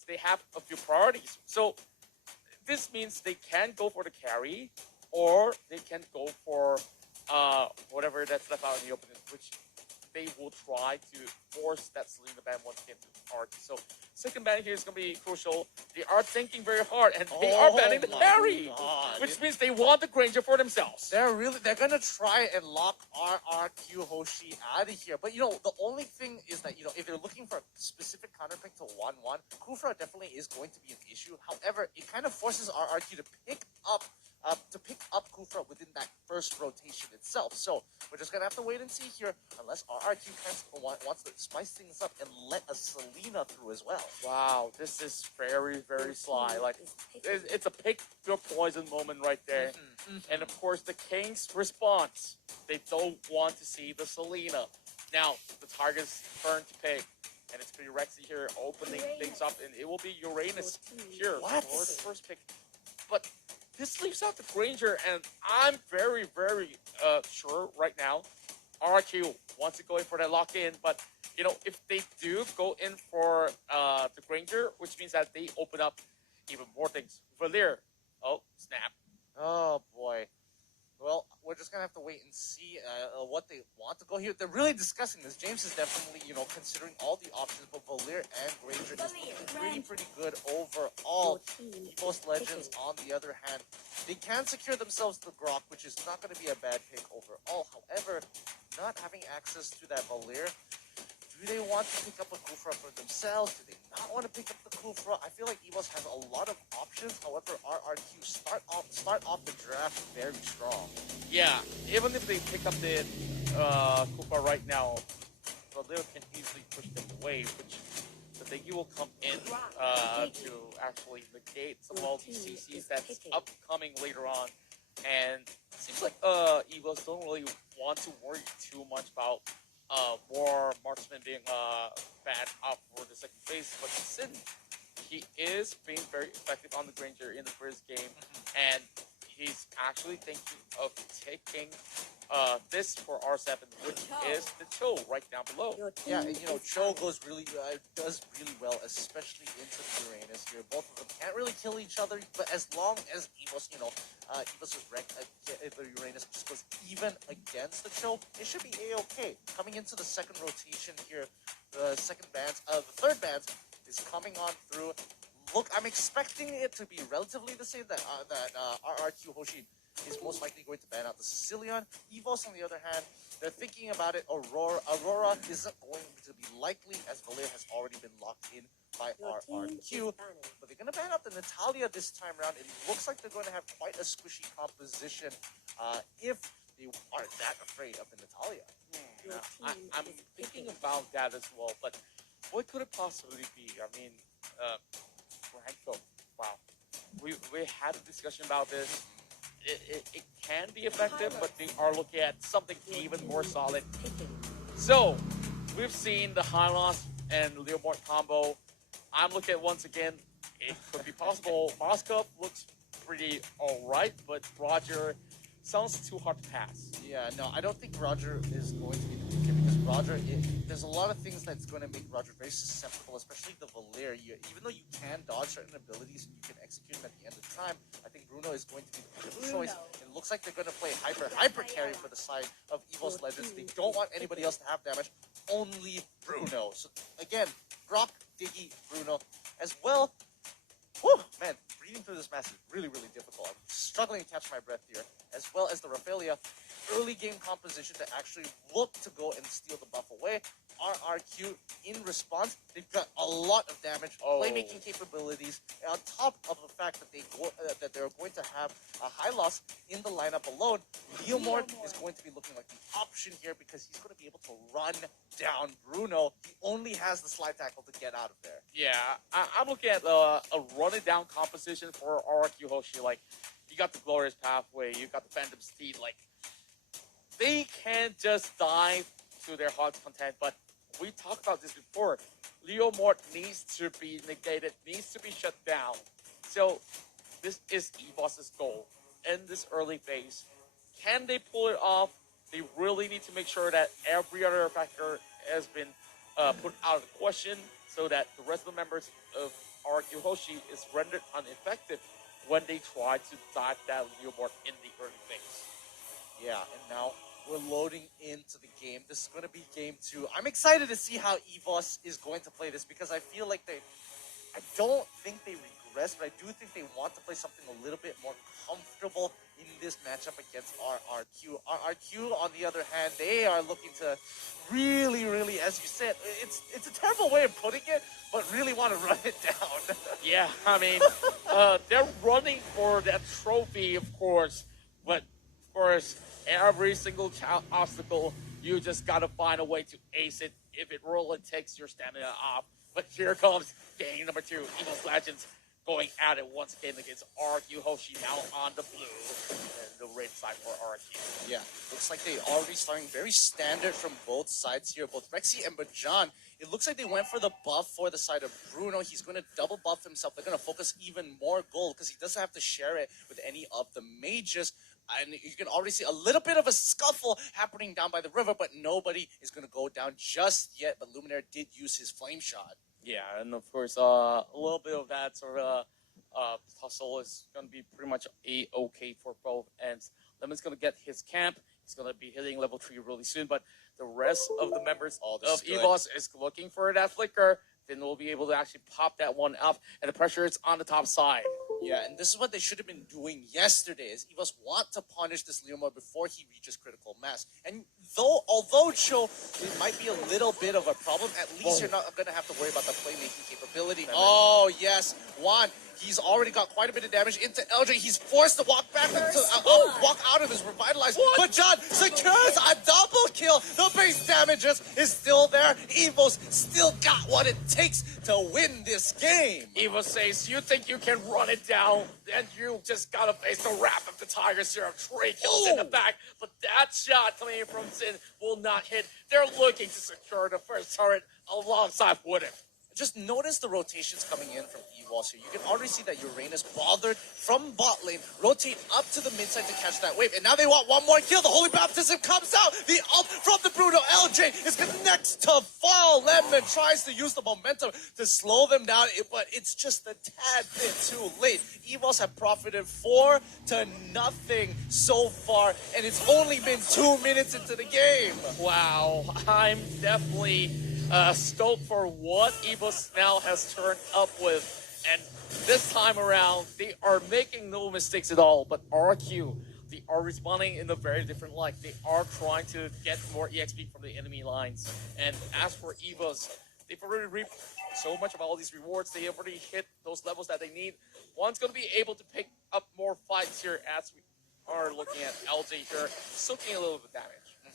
means they have a few priorities. So this means they can go for the carry, or they can go for whatever that's left out in the open, which they will try to force that Selena ban once again to Arc. So second ban here is going to be crucial. They are thinking very hard, and they are banning the carry, which means they want the Granger for themselves. They're gonna try and lock RRQ Hoshi out of here. But the only thing is that if they're looking for a specific counterpick to 1-1, Kufra definitely is going to be an issue. However, it kind of forces RRQ to pick up Kufra within that first rotation itself. So we're just gonna have to wait and see here, unless RRQ wants to spice things up and let a Selena through as well. Wow, this is very, very sly. Like, it's a pick your poison moment right there. And of course, the King's response, they don't want to see the Selena. Now, the target's turn to pick, and it's going to be Rexy here opening things up, and it will be Uranus here for the first pick. But this leaves out the Granger, and I'm very, very sure right now RQ wants to go in for that lock-in, but if they do go in for the Granger, which means that they open up even more things. Valir, oh snap! Oh boy. Well, we're just gonna have to wait and see what they want to go here. They're really discussing this. James is definitely, considering all the options, but Valir and Granger is pretty good overall. Evos Legends, on the other hand, they can secure themselves the Grok, which is not going to be a bad pick overall. However, not having access to that Valir, do they want to pick up a Kufra for themselves? Do they not want to pick up the Kufra? I feel like Evos has a lot of options. However, RRQ start off the draft very strong. Yeah, even if they pick up the Kufra right now, Valir can easily push them away, which the Diggy will come in to actually negate some of all these CCs that's upcoming later on. And it seems like Evos don't really want to worry too much about more marksman being banned out for the second phase, but Sin, he is being very effective on the Granger in the first game, and he's actually thinking of taking this for R7, which is the Cho right down below. Yeah, and Cho does really well, especially into the Uranus here. Both of them can't really kill each other, but as long as Evos, Evos' the Uranus just goes even against the Cho, it should be a-okay. Coming into the second rotation here, the third band is coming on through. Look, I'm expecting it to be relatively the same, that RRQ Hoshi is most likely going to ban out the Sicilian. Evos, on the other hand, they're thinking about it. Aurora isn't going to be likely, as Valir has already been locked in by RRQ. But they're going to ban out the Natalia this time around. It looks like they're going to have quite a squishy composition if they are that afraid of the Natalia. I'm thinking about that as well, but what could it possibly be? I mean, Franco, wow. We had a discussion about this. It can be effective, but they are looking at something even more solid. So, we've seen the Hylos and Leomort combo. I'm looking at, once again, it could be possible. Moskov looks pretty alright, but Roger sounds too hard to pass. Yeah, no, I don't think Roger is going to be the pick here, because Roger, there's a lot of things that's going to make Roger very susceptible, especially the Valir. Even though you can dodge certain abilities and you can execute them at the end of time, I think Bruno is going to be the pick of choice. It looks like they're going to play hyper carry for the side of Evos Legends. They don't want anybody else to have damage, only Bruno. So again, Grok, Diggy, Bruno, as well. Whew, man, reading through this match is really, really difficult. I'm struggling to catch my breath here, as well as the Raphaelia early game composition to actually look to go and steal the buff away. RRQ, in response, they've got a lot of damage, playmaking capabilities, and on top of the fact that they're going to have a high loss in the lineup alone, Leomort is going to be looking like the option here, because he's going to be able to run down Bruno. He only has the slide tackle to get out of there. Yeah, I'm looking at a running down composition for RRQ Hoshi. Like, you got the Glorious Pathway, you got the Phantom Steed. Like, they can't just dive to their heart's content, but we talked about this before. Leo Mort needs to be negated, needs to be shut down. So this is Evos' goal in this early phase. Can they pull it off? They really need to make sure that every other factor has been put out of the question, so that the rest of the members of RQ Hoshi is rendered ineffective when they try to dive that leaderboard in the early phase. Yeah, and now we're loading into the game. This is going to be game 2. I'm excited to see how Evos is going to play this because I feel like I don't think they regress, but I do think they want to play something a little bit more comfortable in this matchup against RRQ. RRQ, on the other hand, they are looking to really, as you said, it's a terrible way of putting it, but really want to run it down. Yeah, I mean, they're running for that trophy, of course, but of course, every single obstacle, you just gotta find a way to ace it. If it really takes your stamina off. But here comes game number 2. Evos Legends going at it once again against RQ Hoshi, now on the blue and the red side for RQ. Yeah, looks like they already starting very standard from both sides here. Both Rexy and Bajan, it looks like they went for the buff for the side of Bruno. He's going to double buff himself. They're going to focus even more gold because he doesn't have to share it with any of the mages. And you can already see a little bit of a scuffle happening down by the river, but nobody is going to go down just yet. But Luminaire did use his flame shot. Yeah, and of course, a little bit of that sort of tussle is going to be pretty much A-okay for both ends. Lemon's going to get his camp. He's going to be hitting level 3 really soon, but the rest of the members of Evos is looking for that flicker. Then we'll be able to actually pop that one up, and the pressure is on the top side. Yeah, and this is what they should have been doing yesterday, is Evos want to punish this Leomord before he reaches critical mass. And although Cho, it might be a little bit of a problem, at least you're not going to have to worry about the playmaking capability. Oh, yes, Juan, he's already got quite a bit of damage into LJ. He's forced to walk back walk out of his revitalized. But John secures a double kill. The base damages is still there. Evos still got what it takes to win this game. Evo says, you think you can run it down, then you just gotta face the wrath of the Tiger Serum. 3 kills in the back, but that shot coming in from Sin will not hit. They're looking to secure the first turret alongside Wooden. Just notice the rotations coming in from Evos here. You can already see that Uranus bothered from bot lane, rotate up to the mid side to catch that wave. And now they want one more kill. The Holy Baptism comes out. The ult from the Bruno. LJ is next to fall. Lemon tries to use the momentum to slow them down, but it's just a tad bit too late. Evos have profited 4-0 so far, and it's only been 2 minutes into the game. Wow, I'm definitely stoked for what Evos now has turned up with, and this time around they are making no mistakes at all. But RQ, they are responding in a very different light. They are trying to get more EXP from the enemy lines, and as for Evos, they've already reaped so much of all these rewards. They have already hit those levels that they need. One's going to be able to pick up more fights here, as we are looking at LJ here soaking a little bit of damage.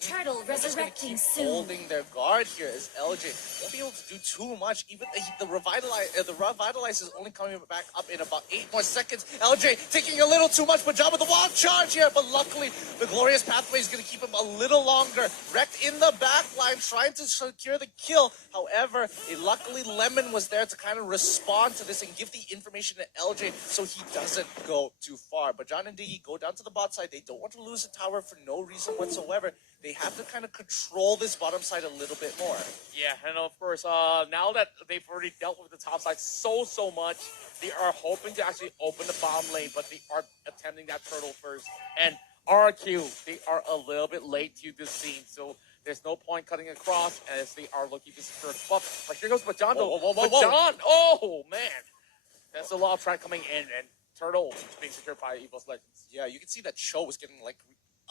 Turtle resurrecting soon. Holding their guard here is LJ. Won't be able to do too much. Even the revitalize is only coming back up in about 8 more seconds. LJ taking a little too much, but John with the wild charge here. But luckily, the glorious pathway is going to keep him a little longer. Wrecked in the back line, trying to secure the kill. However, luckily Lemon was there to kind of respond to this and give the information to LJ so he doesn't go too far. But John and Diggy go down to the bot side. They don't want to lose the tower for no reason whatsoever. They have to kind of control this bottom side a little bit more. Yeah, and of course, now that they've already dealt with the top side so much, they are hoping to actually open the bottom lane, but they are attempting that turtle first. And RQ, they are a little bit late to the scene, so there's no point cutting across as they are looking to secure the buff. But here goes Bajan, though. Bajan! Oh, man! That's a lot of track coming in, and Turtle being secured by Evos Legends. Yeah, you can see that Cho was getting, like,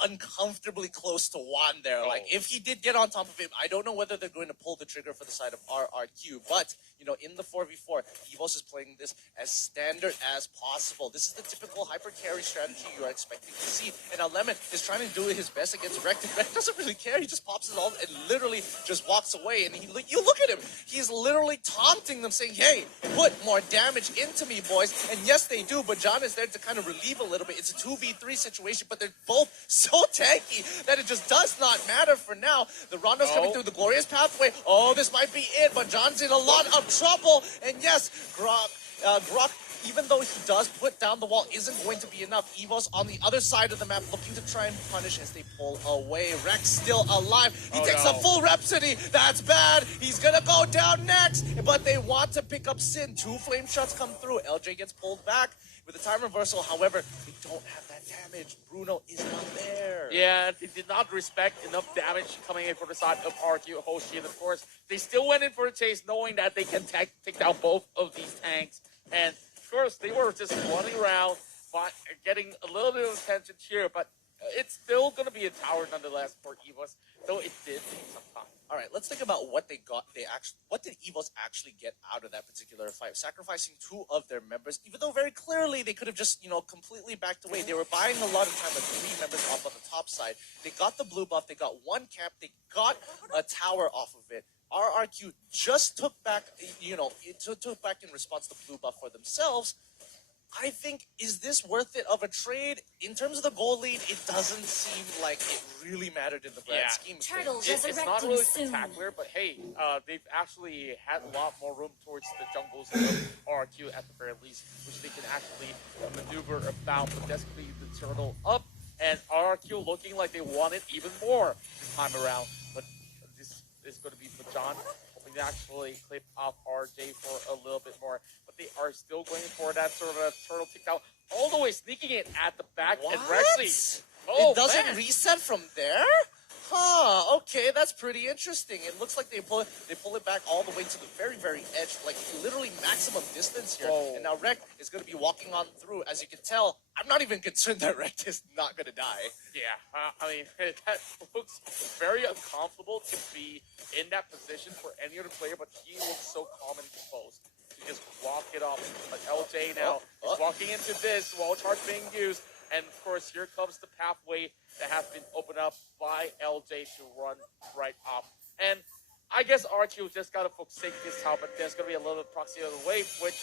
uncomfortably close to Juan there. Like, if he did get on top of him, I don't know whether they're going to pull the trigger for the side of RRQ, but, you know, in the 4v4, Evos is playing this as standard as possible. This is the typical hyper carry strategy you are expecting to see, and now Lemon is trying to do his best against Rekt, and Rekt doesn't really care. He just pops his ult and literally just walks away, and you look at him, he's literally taunting them, saying, hey, put more damage into me, boys. And yes, they do, but John is there to kind of relieve a little bit. It's a 2v3 situation, but they're both so tanky that it just does not matter for now. The Rondo's coming through the glorious pathway. Oh, this might be it, but John's in a lot of trouble. And yes, Grok even though he does put down the wall, isn't going to be enough. Evos on the other side of the map looking to try and punish as they pull away. Rex still alive. He takes a full Rhapsody. That's bad. He's gonna go down next. But they want to pick up Sin. 2 flame shots come through. LJ gets pulled back with the time reversal. However, they don't have that damage. Bruno is not there. Yeah, they did not respect enough damage coming in from the side of RQ, Hoshi, and of course, they still went in for a chase knowing that they can take down both of these tanks. And of course, they were just running around, getting a little bit of attention here, but it's still going to be a tower nonetheless for Evos, though it did take some time. All right, let's think about what they got. What did Evos actually get out of that particular fight? Sacrificing 2 of their members, even though very clearly they could have just, completely backed away. They were buying a lot of time with 3 members up on the top side. They got the blue buff. They got 1 camp. They got a tower off of it. RRQ just took back, took back in response to blue buff for themselves. I think, is this worth it of a trade? In terms of the goal lead, it doesn't seem like it really mattered in the grand scheme of things. It's not really spectacular, but hey, they've actually had a lot more room towards the jungles of RQ at the very least, which they can actually maneuver about. But that's going to be the turtle up, and RQ looking like they want it even more this time around. But this is going to be for John, hoping to actually clip off RJ for a little bit more. They are still going for that sort of a turtle takedown, all the way sneaking it at the back. What? And Rexy, it doesn't reset from there? Huh, okay, that's pretty interesting. It looks like they pull it back all the way to the very, very edge, like literally maximum distance here. Whoa. And now Rek is going to be walking on through. As you can tell, I'm not even concerned that Rek is not going to die. Yeah, I mean, that looks very uncomfortable to be in that position for any other player, but he looks so calm and composed. To just walk it off. But LJ now is walking into this while charge being used. And of course, here comes the pathway that has been opened up by LJ to run right off. And I guess RQ just got to forsake this tower, but there's going to be a little proxy of the wave, which,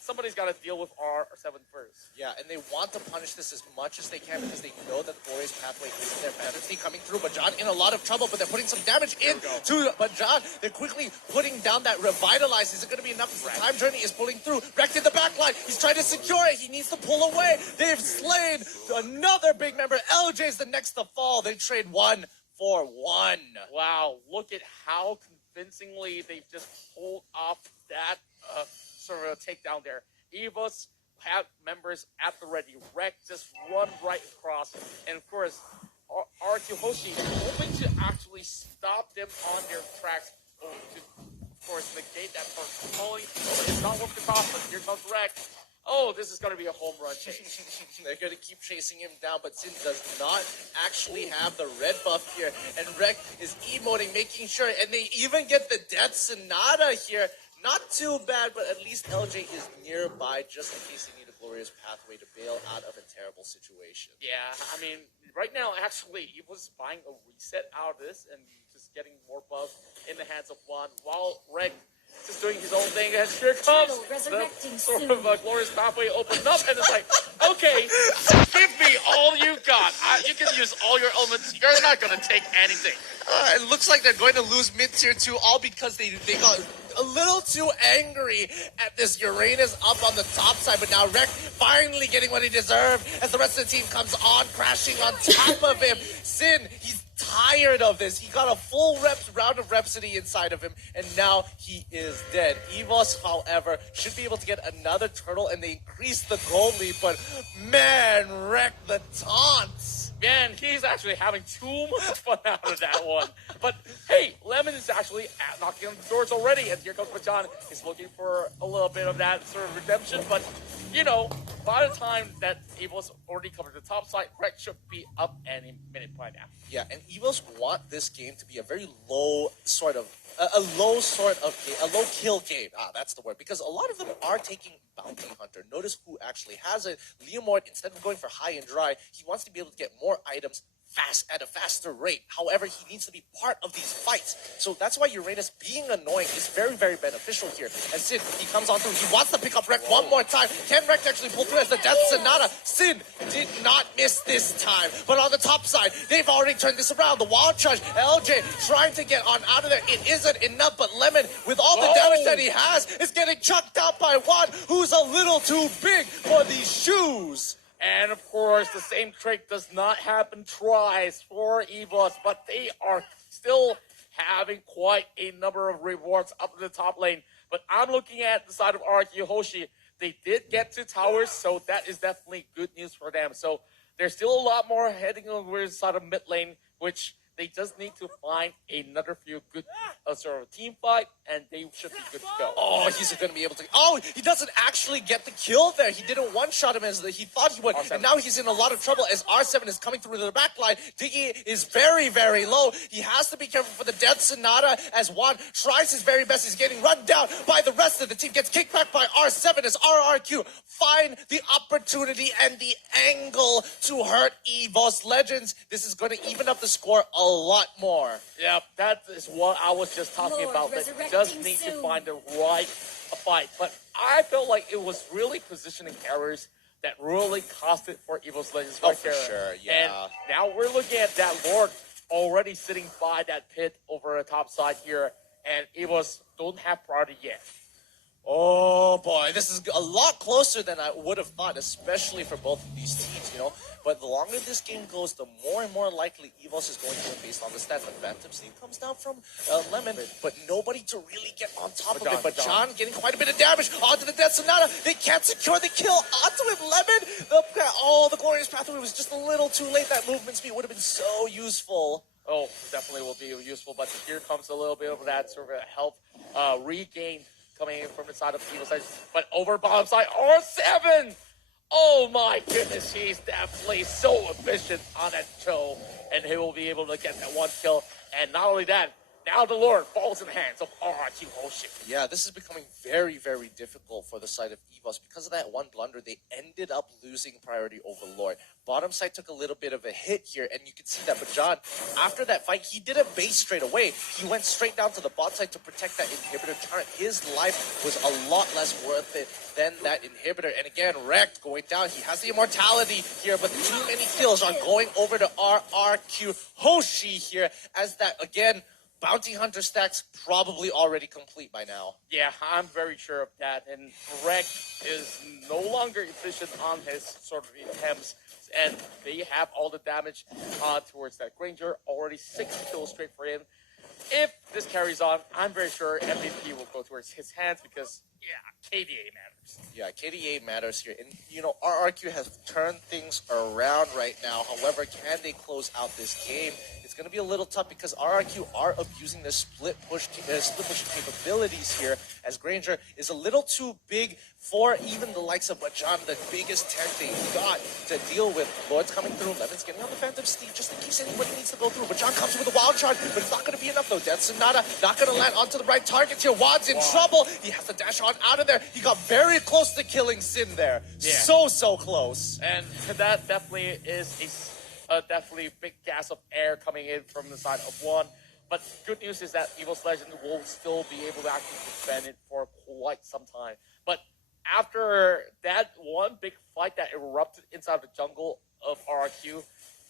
somebody's got to deal with R7 first. Yeah, and they want to punish this as much as they can because they know that the Glorious pathway is their fantasy coming through. But John in a lot of trouble, but they're putting some damage into. But John, they're quickly putting down that revitalize. Is it going to be enough? As the time journey is pulling through. Wrecked in the backline. He's trying to secure it. He needs to pull away. They've slain another big member. LJ's the next to fall. They trade 1 for 1. Wow, look at how convincingly they've just pulled off that sort of a takedown there. Evos have members at the ready. Rek just run right across. And of course, RQ Hoshi hoping to actually stop them on their tracks. To, of course, negate that first pulling. It's not worth the cost, but here comes Rek. Oh, this is going to be a home run chase. They're going to keep chasing him down, but Sin does not actually have the red buff here. And Rek is emoting, making sure. And they even get the Death Sonata here. Not too bad, but at least LJ is nearby just in case they need a glorious pathway to bail out of a terrible situation. Yeah, I mean, right now, actually, he was buying a reset out of this and just getting more buff in the hands of Juan, while Rek just doing his own thing, and here comes the sort of a glorious pathway opened up, and it's like, okay, give me all you got. You can use all your elements. You're not going to take anything. It looks like they're going to lose mid-tier 2, all because they got a little too angry at this Uranus up on the top side, but now Rek finally getting what he deserved as the rest of the team comes on, crashing on top of him. Sin, he's tired of this. He got a full round of Rhapsody inside of him, and now he is dead. Evos, however, should be able to get another turtle, and they increase the goal lead, but man, Rek the taunts. Man, he's actually having too much fun out of that one. But hey, Lemon is actually knocking on the doors already, and here comes Bajan. He's looking for a little bit of that sort of redemption, but by the time that Evos already covered the top side, Rek should be up any minute by now. Yeah, and Evos want this game to be a very low sort of a low kill game. That's the word, because a lot of them are taking Bounty Hunter. Notice who actually has it. Leomord, instead of going for high and dry, he wants to be able to get more items at a faster rate. However, he needs to be part of these fights. So that's why Uranus being annoying is very, very beneficial here. As Sin, he comes on through. He wants to pick up Rekt one more time. Can Rekt actually pull through as the Death Sonata? Sin did not miss this time. But on the top side, they've already turned this around. The Wild Charge, LJ trying to get on out of there. It isn't enough, but Lemon, with all the damage that he has, is getting chucked out by Juan, who's a little too big for these shoes. And of course, the same trick does not happen twice for Evos, but they are still having quite a number of rewards up in the top lane. But I'm looking at the side of RQ Hoshi. They did get to towers, so that is definitely good news for them. So there's still a lot more heading over the side of mid lane, which they just need to find another few good sort of team fight, and they should be good to go. Oh, he's going to be able to... Oh, he doesn't actually get the kill there. He didn't one-shot him as he thought he would. R7. And now he's in a lot of trouble as R7 is coming through the back line. Diggy is very, very low. He has to be careful for the Death Sonata as Juan tries his very best. He's getting run down by the rest of the team. Gets kicked back by R7 as RRQ find the opportunity and the angle to hurt Evos Legends. This is going to even up the score a lot more. Yeah, that is what I was just talking about. That just need to find the right fight. But I felt like it was really positioning errors that really cost it for Evos Legends. Oh, for sure, yeah. And now we're looking at that Lord already sitting by that pit over the top side here, and Evos don't have priority yet. Oh boy, this is a lot closer than I would have thought, especially for both of these teams, you know. But the longer this game goes, the more and more likely Evos is going to win based on the stats. The Phantom Steam comes down from Lemon, but nobody to really get on top of it. But John getting quite a bit of damage onto the Death Sonata. They can't secure the kill onto him. Lemon, the Glorious Pathway was just a little too late. That movement speed would have been so useful. Oh, definitely will be useful. But here comes a little bit of that sort of health regain coming in from the side of the Evil side. But over bottom side, R7! Oh my goodness, he's definitely so efficient on that show. And he will be able to get that one kill. And not only that, now the Lord falls in the hands of RRQ Hoshi. Yeah, this is becoming very, very difficult for the side of Evos. Because of that one blunder, they ended up losing priority over Lord. Bottom side took a little bit of a hit here, and you can see that. But John, after that fight, he didn't base straight away. He went straight down to the bot side to protect that inhibitor turret. His life was a lot less worth it than that inhibitor. And again, Rekt going down. He has the immortality here, but too many kills are going over to RRQ Hoshi here, as that, again, Bounty Hunter stacks probably already complete by now. Yeah, I'm very sure of that. And Rekt is no longer efficient on his sort of attempts. And they have all the damage towards that Granger. Already 6 kills straight for him. If this carries on, I'm very sure MVP will go towards his hands because, yeah, KDA matters. Yeah, KDA matters here. And, you know, RRQ has turned things around right now. However, can they close out this game? It's going to be a little tough because RRQ are abusing their split push capabilities here, as Granger is a little too big for even the likes of Bajan, the biggest tank they got to deal with. Lord's coming through, Lemon's getting on the Phantom Steam just in case anybody needs to go through. Bajan comes with a wild charge, but it's not going to be enough though. Death Sonata not going to land onto the right target here. Wad's in trouble. He has to dash on out of there. He got very close to killing Sin there. Yeah. So close. And that definitely is a definitely big gas of air coming in from the side of one. But good news is that Evos Legend will still be able to actually defend it for quite some time. But after that one big fight that erupted inside the jungle of RRQ,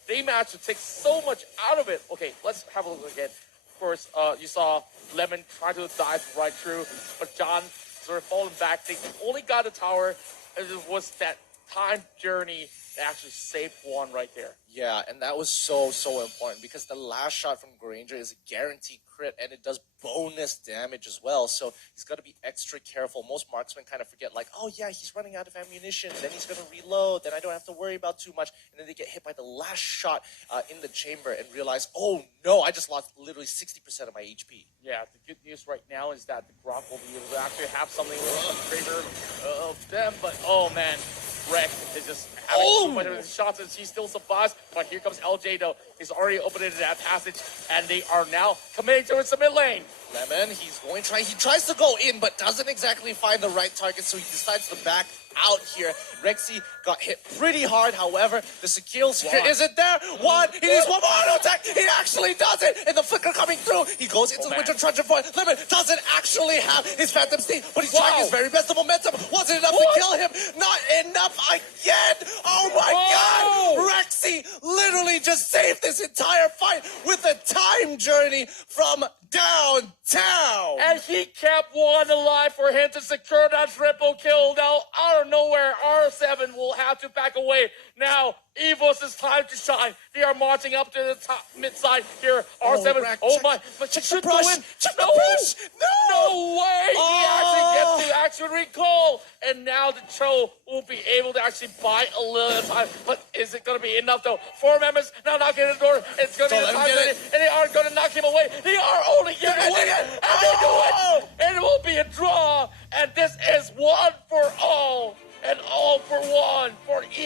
they managed to take so much out of it. Okay, let's have a look again. Of course, you saw Lemon trying to dive right through, but John sort of falling back. They only got a tower, and it was that time journey that actually saved one right there. Yeah, and that was so important because the last shot from Granger is a guaranteed crit, and it does bonus damage as well. So he's got to be extra careful. Most marksmen kind of forget, like, oh yeah, he's running out of ammunition. Then he's going to reload. Then I don't have to worry about too much. And then they get hit by the last shot in the chamber and realize, oh no, I just lost literally 60% of my HP. Yeah, the good news right now is that the Grok will be able to actually have something in favor of them. But oh man, Rex is just having too much of his shots, and she still survives. But here comes LJ though. He's already opened into that passage, and they are now committing towards the mid lane. Lemon, he tries to go in, but doesn't exactly find the right target, so he decides to back out here. Rexy got hit pretty hard, however, the skill isn't there. He needs one more auto attack. He actually does it, and the flicker coming through. He goes into the Winter Trudger for it. Lemon doesn't actually have his Phantom Steam, but he's trying his very best. The momentum wasn't enough to kill him. Not enough again. Oh my God! Rexy literally just saved this entire fight with a time journey from downtown. And he kept one alive for him to secure that triple kill. Now, out of nowhere, R7 will have to back away. Now, Evos is time to shine. They are marching up to the top mid side here. R7, but check should the brush. go in. Check the brush. No way. He actually gets to actually recall. And now the Cho will be able to actually buy a little time. But is it going to be enough though? 4 members now knocking at the door. It's going to be the time, and they are going to knock him away. They are only here, and they do it. And it will be a draw. And this is 1 for all, and all for one for